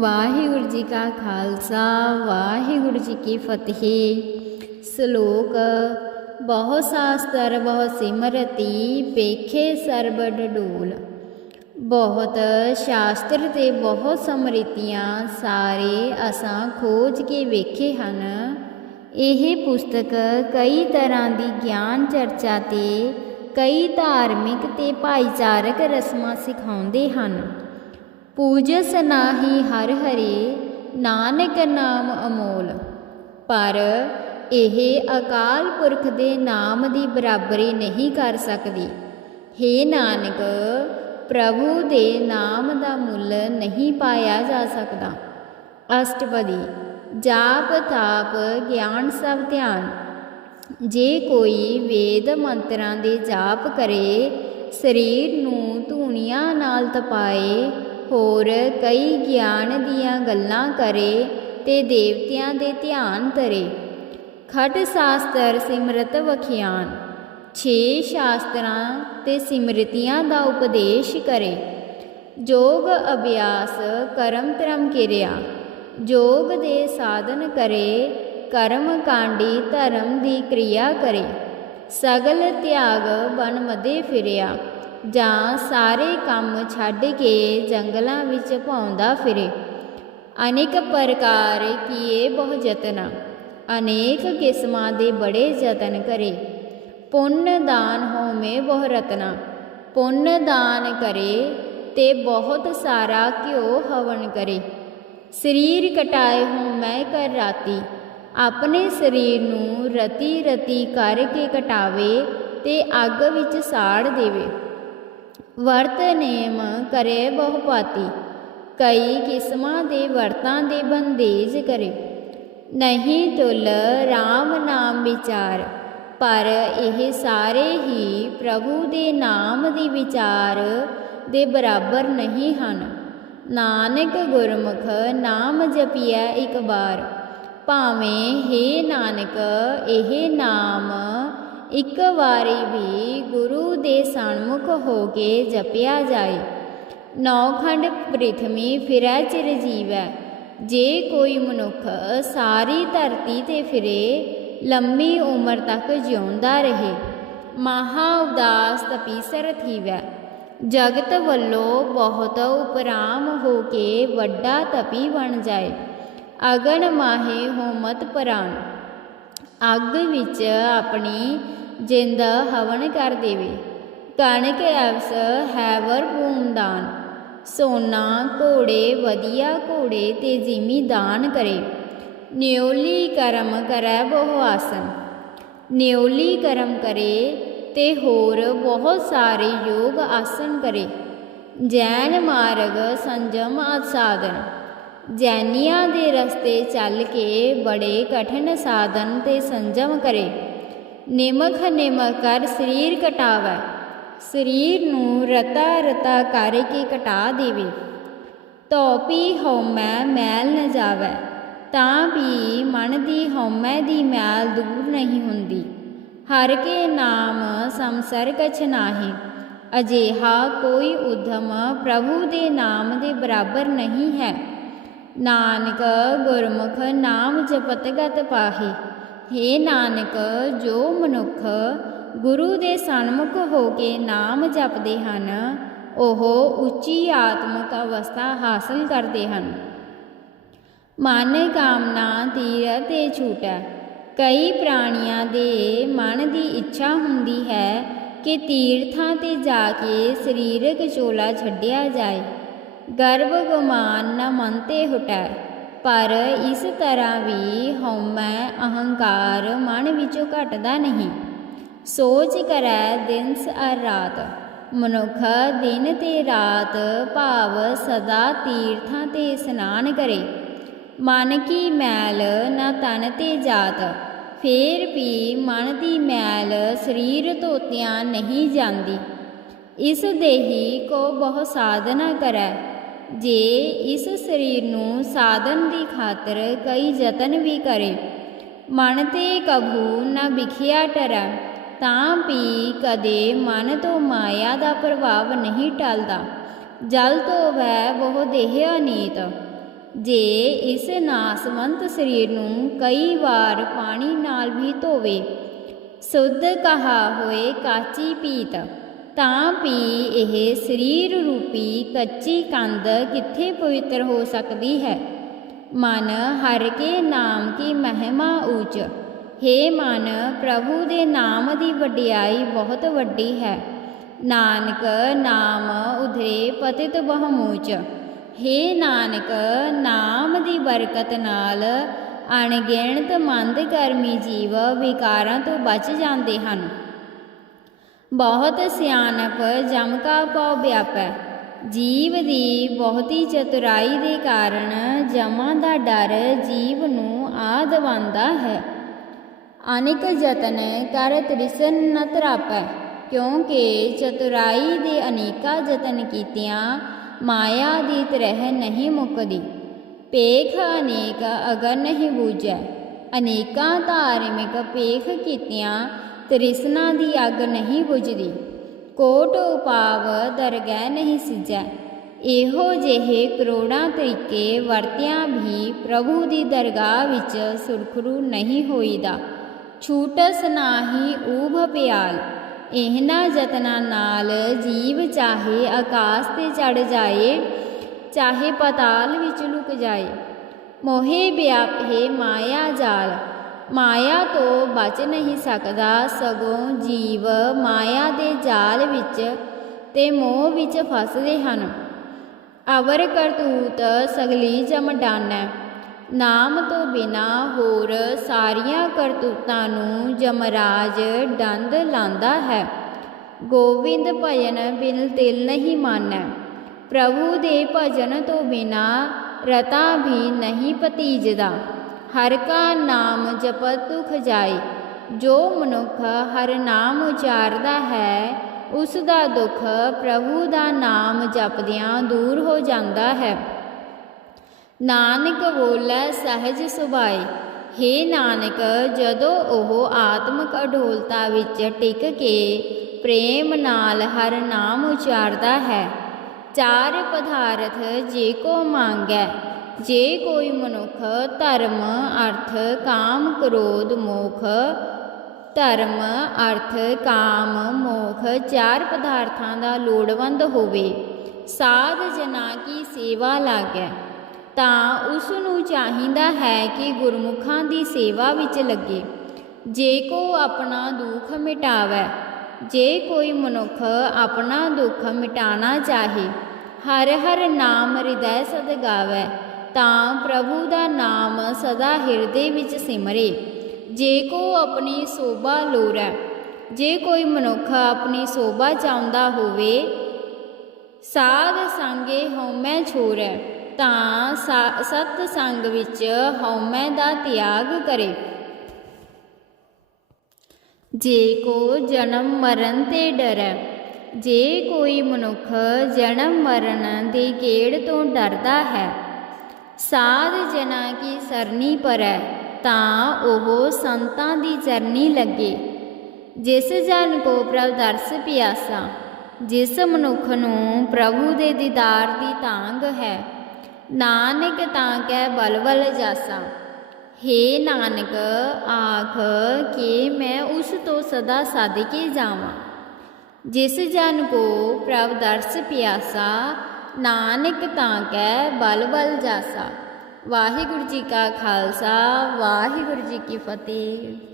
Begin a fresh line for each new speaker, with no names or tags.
ਵਾਹਿਗੁਰੂ ਜੀ ਕਾ ਖਾਲਸਾ, ਵਾਹਿਗੁਰੂ ਜੀ ਕੀ ਫਤਿਹ। ਸ਼ਲੋਕ ਬਹੁ ਸਾਸਤਰ ਬਹੁ ਸਿਮਰਤੀ, ਪੇਖੇ ਸਰਬ ਡਡੂਲ ਬਹੁਤ ਸ਼ਾਸਤਰ ਤੇ ਬਹੁਤ ਸਮ੍ਰਿਤੀਆਂ, ਸਾਰੇ ਅਸਾਂ ਖੋਜ ਕੇ ਵੇਖੇ ਹਨ। ਇਹ ਪੁਸਤਕ ਕਈ ਤਰ੍ਹਾਂ ਦੀ ਗਿਆਨ ਚਰਚਾ ਤੇ, ਕਈ ਧਾਰਮਿਕ ਤੇ ਭਾਈਚਾਰਕ ਰਸਮਾਂ ਸਿਖਾਉਂਦੇ ਹਨ। ਪੂਜਸ ਨਾਹੀ ਹਰ ਹਰੇ, ਨਾਨਕ ਨਾਮ ਅਮੋਲ। ਪਰ ਇਹ ਅਕਾਲ ਪੁਰਖ ਦੇ ਨਾਮ ਦੀ ਬਰਾਬਰੀ ਨਹੀਂ ਕਰ ਸਕਦੀ। हे ਨਾਨਕ, ਪ੍ਰਭੂ ਦੇ ਨਾਮ ਦਾ ਮੁੱਲ ਨਹੀਂ ਪਾਇਆ ਜਾ ਸਕਦਾ। ਅਸ਼ਟਪਦੀ ਜਾਪ ਤਾਪ ਗਿਆਨ ਸਭ ਧਿਆਨ। ਜੇ ਕੋਈ ਵੇਦ ਮੰਤਰਾਂ ਦੇ ਜਾਪ ਕਰੇ, ਸਰੀਰ ਨੂੰ ਧੂਣੀਆਂ ਨਾਲ ਤਪਾਏ ਹੋਰ ਕਈ ਗਿਆਨ ਦੀਆਂ ਗੱਲਾਂ ਕਰੇ ਤੇ ਦੇਵਤਿਆਂ ਦੇ ਧਿਆਨ ਧਰੇ। ਖਟ ਸ਼ਾਸਤਰ ਸਿਮਰਤ ਵਖਿਆਨ। ਛੇ ਸ਼ਾਸਤਰਾਂ ਤੇ ਸਿਮਰਤੀਆਂ ਦਾ ਉਪਦੇਸ਼ ਕਰੇ। ਜੋਗ ਅਭਿਆਸ ਕਰਮ ਧਰਮ ਕਿਰਿਆ। ਜੋਗ ਦੇ ਸਾਧਨ ਕਰੇ, ਕਰਮ ਕਾਂਡੀ ਧਰਮ ਦੀ ਕਿਰਿਆ ਕਰੇ। ਸਗਲ ਤਿਆਗ ਬਨ ਮਦੇ ਫਿਰਿਆ। ਜਾਂ ਸਾਰੇ ਕੰਮ ਛੱਡ ਕੇ ਜੰਗਲਾਂ ਵਿੱਚ ਭੌਂਦਾ ਫਿਰੇ। ਅਨੇਕ ਪ੍ਰਕਾਰ ਕੀਏ ਬਹੁ ਯਤਨ, ਅਨੇਕ ਕਿਸਮਾਂ ਦੇ ਬੜੇ ਯਤਨ ਕਰੇ। ਪੁੰਨ ਦਾਨ ਹੋਮੇ ਬਹੁ ਰਤਨਾ, ਪੁੰਨ ਦਾਨ ਕਰੇ ਤੇ ਬਹੁਤ ਸਾਰਾ ਘਿਓ ਹਵਨ ਕਰੇ। ਸਰੀਰ ਕਟਾਏ ਹੋ ਮੈਂ ਕਰ ਰਾਤੀ, ਆਪਣੇ ਸਰੀਰ ਨੂੰ ਰਤੀ ਰਤੀ ਕਰਕੇ ਕਟਾਵੇ ਤੇ ਅੱਗ ਵਿੱਚ ਸਾੜ ਦੇਵੇ। ਵਰਤ ਨੇਮ ਕਰੇ ਬਹੁ ਪਾਤੀ ਕਈ ਕਿਸਮਾਂ ਦੇ ਵਰਤਾਂ ਦੇ ਬੰਦੇਜ ਕਰੇ। ਨਹੀਂ ਤੁਲ RAM ਨਾਮ ਵਿਚਾਰ, ਪਰ ਇਹ ਸਾਰੇ ਹੀ ਪ੍ਰਭੂ ਦੇ ਨਾਮ ਦੀ ਵਿਚਾਰ ਦੇ ਬਰਾਬਰ ਨਹੀਂ ਹਨ। ਨਾਨਕ ਗੁਰਮੁਖ ਨਾਮ ਜਪਿਆ ਇੱਕ ਵਾਰ, ਭਾਵੇਂ हे ਨਾਨਕ, ਇਹ ਨਾਮ ਇੱਕ ਵਾਰੀ ਵੀ ਗੁਰੂ ਦੇ ਸਨਮੁਖ ਹੋ ਕੇ ਜਪਿਆ ਜਾਏ। ਨੌਖੰਡ ਪ੍ਰਿਥਵੀ ਫਿਰੈ ਚਿਰ ਜੀਵੈ। ਜੇ ਕੋਈ ਮਨੁੱਖ ਸਾਰੀ ਧਰਤੀ ਤੇ ਫਿਰੇ, ਲੰਮੀ ਉਮਰ ਤੱਕ ਜਿਉਂਦਾ ਰਹੇ, ਮਹਾ ਉਦਾਸ ਤਪੀਸਰ ਥੀਵੈ। ਜਗਤ ਵੱਲੋਂ ਬਹੁਤ ਉਪਰਾਮ ਹੋ ਕੇ ਵੱਡਾ ਤਪੀ ਬਣ ਜਾਏ। ਅਗਨ ਮਾਹੇ ਹੋਮਤ ਪਰਾਨ ਅੱਗ ਵਿੱਚ ਆਪਣੀ ਜਿੰਦ ਹਵਨ ਕਰ ਦੇਵੇ। ਕਣਕ ਐਵਸ ਹੈਵਰ ਭੂਮਦਾਨ ਸੋਨਾ ਘੋੜੇ ਵਧੀਆ ਘੋੜੇ ਤੇ ਜ਼ਿਮੀ ਦਾਨ ਕਰੇ। ਨਿਉਲੀ ਕਰਮ ਕਰੈ ਬਹੁ ਆਸਨ। ਨਿਉਲੀ ਕਰਮ ਕਰੇ ਤੇ ਹੋਰ ਬਹੁਤ ਸਾਰੇ ਯੋਗ ਆਸਨ ਕਰੇ। ਜੈਨ ਮਾਰਗ ਸੰਜਮ ਆਸਾਦਨ ਜੈਨੀਆਂ ਦੇ ਰਸਤੇ ਚੱਲ ਕੇ ਬੜੇ ਕਠਿਨ ਸਾਧਨ ਤੇ ਸੰਜਮ ਕਰੇ। ਨਿਮਖ ਨਿਮਖ ਕਰ ਸਰੀਰ ਕਟਾਵੇ, ਸਰੀਰ ਨੂੰ ਰਤਾ ਰਤਾ ਕਰਕੇ ਕਟਾ ਦੇਵੇ। ਤੋਪੀ ਹਉਮੈ ਮੈਲ ਨ ਜਾਵੇ, ਤਾਂ ਵੀ ਮਨ ਦੀ ਹਉਮੈ ਦੀ ਮੈਲ ਦੂਰ ਨਹੀਂ ਹੁੰਦੀ। ਹਰ ਕੇ ਨਾਮ ਸੰਸਰ ਕਛ ਨਾਹੀ, ਅਜੇਹਾ ਕੋਈ ਉਧਮ ਪ੍ਰਭੂ ਦੇ ਨਾਮ ਦੇ ਬਰਾਬਰ ਨਹੀਂ ਹੈ। ਨਾਨਕ ਗੁਰਮੁਖ ਨਾਮ ਜਪਤ ਗਤ ਪਾਹੀ ਹੇ ਨਾਨਕ, ਜੋ ਮਨੁੱਖ ਗੁਰੂ ਦੇ ਸਨਮੁਖ ਹੋ ਕੇ ਨਾਮ ਜਪਦੇ ਹਨ, ਉਹ ਉੱਚੀ ਆਤਮਿਕ ਅਵਸਥਾ ਹਾਸਲ ਕਰਦੇ ਹਨ। ਮਨ ਕਾਮਨਾ ਤੀਰ ਤੇ ਛੂਟੈ ਕਈ ਪ੍ਰਾਣੀਆਂ ਦੇ ਮਨ ਦੀ ਇੱਛਾ ਹੁੰਦੀ ਹੈ ਕਿ ਤੀਰਥਾਂ ਤੇ ਜਾ ਕੇ ਸਰੀਰਕ ਚੋਲਾ ਛੱਡਿਆ ਜਾਏ। ਗਰਭ ਗੁਮਾਨ ਨ ਮਨ ਤੇ ਹੁਟੈ। ਪਰ ਇਸ ਤਰ੍ਹਾਂ ਵੀ ਹਉਮੈ ਅਹੰਕਾਰ ਮਨ ਵਿੱਚੋਂ ਘਟਦਾ ਨਹੀਂ। ਸੋਚ ਕਰੈ ਦਿਨ ਅਰ ਰਾਤ, ਮਨੁੱਖ ਦਿਨ ਤੇ ਰਾਤ ਭਾਵ ਸਦਾ ਤੀਰਥਾਂ ਤੇ ਇਸ਼ਨਾਨ ਕਰੇ। ਮਨ ਕੀ ਮੈਲ ਨਾ ਤਨ ਤੇ ਜਾਤ, ਫੇਰ ਵੀ ਮਨ ਦੀ ਮੈਲ ਸਰੀਰ ਧੋਤਿਆਂ ਨਹੀਂ ਜਾਂਦੀ। ਇਸ ਦੇਹੀ ਕੋ ਬਹੁ ਸਾਧਨਾ ਕਰੈ। ਜੇ ਇਸ ਸਰੀਰ ਨੂੰ ਸਾਧਨ ਦੀ ਖਾਤਰ ਕਈ ਯਤਨ ਵੀ ਕਰੇ, ਮਨ ਤੇ ਕਭੂ ਨਾ ਵਿਖਿਆ ਟਰੈ, ਤਾਂ ਵੀ ਕਦੇ ਮਨ ਤੋਂ ਮਾਇਆ ਦਾ ਪ੍ਰਭਾਵ ਨਹੀਂ ਟਲਦਾ। ਜਲ ਤੋਂ ਵੈ ਬਹੁ ਦੇਹ ਅਨੀਤ। ਜੇ ਇਸ ਨਾਸਵੰਤ ਸਰੀਰ ਨੂੰ ਕਈ ਵਾਰ ਪਾਣੀ ਨਾਲ ਵੀ ਧੋਵੇ, ਸੁੱਧ ਕਹਾ ਹੋਏ ਕਾਚੀ ਪੀਤ। ਤਾਂ ਵੀ ਇਹ ਸਰੀਰ ਰੂਪੀ ਕੱਚੀ ਕੰਧ ਕਿੱਥੇ ਪਵਿੱਤਰ ਹੋ ਸਕਦੀ ਹੈ? ਮਨ ਹਰ ਕੇ ਨਾਮ ਕੀ ਮਹਿਮਾ ਊਚ। ਹੇ ਮਨ, ਪ੍ਰਭੂ ਦੇ ਨਾਮ ਦੀ ਵਡਿਆਈ ਬਹੁਤ ਵੱਡੀ ਹੈ। ਨਾਨਕ, ਨਾਮ ਉਧਰੇ ਪਤਿਤ ਬਹੁਮੂਚ। ਹੇ ਨਾਨਕ, ਨਾਮ ਦੀ ਬਰਕਤ ਨਾਲ ਅਣਗਿਣਤ ਮੰਦ ਕਰਮੀ ਜੀਵ ਵਿਕਾਰਾਂ ਤੋਂ ਬਚ ਜਾਂਦੇ ਹਨ। ਬਹੁਤ ਸਿਆਣਪ ਜਮ ਕਾ ਪਉ ਵਿਆਪੈ। ਜੀਵ ਦੀ ਬਹੁਤੀ ਚਤੁਰਾਈ ਦੇ ਕਾਰਨ ਜਮਾਂ ਦਾ ਡਰ ਜੀਵ ਨੂੰ ਆ ਦਵਾਉਂਦਾ ਹੈ। ਅਨੇਕ ਯਤਨ ਕਰ ਤ੍ਰਿਸ਼ਨ ਨ ਤਰਾਪੈ, ਕਿਉਂਕਿ ਚਤੁਰਾਈ ਦੇ ਅਨੇਕਾਂ ਯਤਨ ਕੀਤਿਆਂ ਮਾਇਆ ਦੀ ਤਰਹ ਨਹੀਂ ਮੁੱਕਦੀ। ਪੇਖ ਅਨੇਕ ਅਗਰ ਨਹੀਂ ਬੂਝੈ। ਅਨੇਕਾਂ ਧਾਰਮਿਕ ਪੇਖ ਕੀਤਿਆਂ ਤ੍ਰਿਸ਼ਨਾ ਦੀ ਅੱਗ ਨਹੀਂ ਬੁਝਦੀ। ਕੋਟ ਉਪਾਵ ਦਰਗਹਿ ਨਹੀਂ ਸਿਜੈ। ਇਹੋ ਜਿਹੇ ਕਰੋੜਾਂ ਤਰੀਕੇ ਵਰਤਿਆਂ ਵੀ ਪ੍ਰਭੂ ਦੀ ਦਰਗਾਹ ਵਿੱਚ ਸੁਰਖਰੂ ਨਹੀਂ ਹੋਈਦਾ। ਛੂਟਸ ਨਾਹੀ ਊਭ ਪਿਆਲ। ਇਹਨਾਂ ਯਤਨਾਂ ਨਾਲ ਜੀਵ ਚਾਹੇ ਆਕਾਸ਼ ਤੇ ਚੜ ਜਾਏ, ਚਾਹੇ ਪਤਾਲ ਵਿੱਚ ਲੁਕ ਜਾਏ। ਮੋਹੇ ਵਿਆਪੇ ਮਾਇਆ ਜਾਲ। ਮਾਇਆ ਤੋਂ ਬਚ ਨਹੀਂ ਸਕਦਾ, ਸਗੋਂ ਜੀਵ ਮਾਇਆ ਦੇ ਜਾਲ ਵਿੱਚ ਤੇ ਮੋਹ ਵਿੱਚ ਫਸਦੇ ਹਨ। ਅਵਰ ਕਰਤੂਤ ਸਗਲੀ ਜਮਡਾਨੈ ਨਾਮ ਤੋਂ ਬਿਨਾ ਹੋਰ ਸਾਰੀਆਂ ਕਰਤੂਤਾਂ ਨੂੰ ਜਮਰਾਜ ਡੰਦ ਲਾਂਦਾ ਹੈ। ਗੋਵਿੰਦ ਭਜਨ ਬਿਨ ਤਿਲ ਨਹੀਂ ਮਾਨੈ। ਪ੍ਰਭੂ ਦੇ ਭਜਨ ਤੋਂ ਬਿਨਾ ਰਤਾ ਵੀ ਨਹੀਂ ਪਤੀਜਦਾ ਹਰ ਕਾ ਨਾਮ ਜਪਤ ਦੁਖ ਜਾਏ, ਜੋ ਮਨੁੱਖ ਹਰ ਨਾਮ ਉਚਾਰਦਾ ਹੈ, ਉਸ ਦਾ ਦੁੱਖ ਪ੍ਰਭੂ ਦਾ ਨਾਮ ਜਪਦਿਆਂ ਦੂਰ ਹੋ ਜਾਂਦਾ ਹੈ। ਨਾਨਕ ਬੋਲੇ ਸਹਿਜ ਸੁਭਾਏ हे ਨਾਨਕ ਜਦੋਂ ਉਹ ਆਤਮਿਕ ਅਡੋਲਤਾ ਵਿੱਚ ਟਿਕ ਕੇ ਪ੍ਰੇਮ ਨਾਲ ਹਰ ਨਾਮ ਉਚਾਰਦਾ ਹੈ, ਚਾਰ ਪਦਾਰਥ ਜੇ ਕੋ ਮੰਗੈ ਜੇ ਕੋਈ ਮਨੁੱਖ ਧਰਮ, ਅਰਥ, ਕਾਮ, ਕ੍ਰੋਧ, ਮੋਖ, ਧਰਮ, ਅਰਥ, ਕਾਮ, ਮੋਖ, ਚਾਰ ਪਦਾਰਥਾਂ ਦਾ ਲੋੜਵੰਦ ਹੋਵੇ, ਸਾਧ ਜਨਾ ਕੀ ਸੇਵਾ ਲਾਗੈ, ਤਾਂ ਉਸ ਨੂੰ ਚਾਹੀਦਾ ਹੈ ਕਿ ਗੁਰਮੁਖਾਂ ਦੀ ਸੇਵਾ ਵਿੱਚ ਲੱਗੇ। ਜੇ ਕੋ ਆਪਣਾ ਦੁੱਖ ਮਿਟਾਵੇ, ਜੇ ਕੋਈ ਮਨੁੱਖ ਆਪਣਾ ਦੁੱਖ ਮਿਟਾਣਾ ਚਾਹੇ, ਹਰ ਹਰ ਨਾਮ ਹਿਰਦੈ ਸਦ ਗਾਵੇ ਤਾਂ ਪ੍ਰਭੂ ਦਾ ਨਾਮ ਸਦਾ ਹਿਰਦੇ ਵਿੱਚ ਸਿਮਰੇ। ਜੇ ਕੋ ਆਪਣੀ ਸੋਭਾ ਲੋੜੈ, ਜੇ ਕੋਈ ਮਨੁੱਖ ਆਪਣੀ ਸੋਭਾ ਚਾਹੁੰਦਾ ਹੋਵੇ, ਸਾਧ ਸੰਗੇ ਹਉਮੈ ਛੋੜੈ, ਤਾਂ ਸਤ ਸੰਗ ਵਿੱਚ ਹਉਮੈ ਦਾ ਤਿਆਗ ਕਰੇ। ਜੇ ਕੋ ਜਨਮ ਮਰਨ ਤੇ ਡਰੈ, ਜੇ ਕੋਈ ਮਨੁੱਖ ਜਨਮ ਮਰਨ ਦੇ ਗੇੜ ਤੋਂ ਡਰਦਾ ਹੈ ਸਾਧ ਜਨਾ ਕੀ ਸਰਨੀ ਪਰੈ, ਤਾਂ ਉਹ ਸੰਤਾਂ ਦੀ ਚਰਨੀ ਲੱਗੇ। ਜਿਸ ਜਨ ਕੋ ਪ੍ਰਭ ਦਰਸ ਪਿਆਸਾ, ਜਿਸ ਮਨੁੱਖ ਨੂੰ ਪ੍ਰਭੂ ਦੇ ਦੀਦਾਰ ਦੀ ਤਾਂਗ ਹੈ, ਨਾਨਕ ਤਾਂ ਕੈ ਬਲਵਲ ਜਾਸਾ। हे ਨਾਨਕ, ਆਖ ਕਿ ਮੈਂ ਉਸ ਤੋਂ ਸਦਾ ਸਾਧਕੇ ਜਾਵਾਂ। ਜਿਸ ਜਨ ਕੋ ਪ੍ਰਭ ਦਰਸ ਪਿਆਸਾ ਨਾਨਕ ਤਾਂ ਕੈ ਬਲ ਬਲ ਜਾਸਾ। ਵਾਹਿਗੁਰੂ ਜੀ ਕਾ ਖਾਲਸਾ ਵਾਹਿਗੁਰੂ ਜੀ ਕੀ ਫਤਿਹ।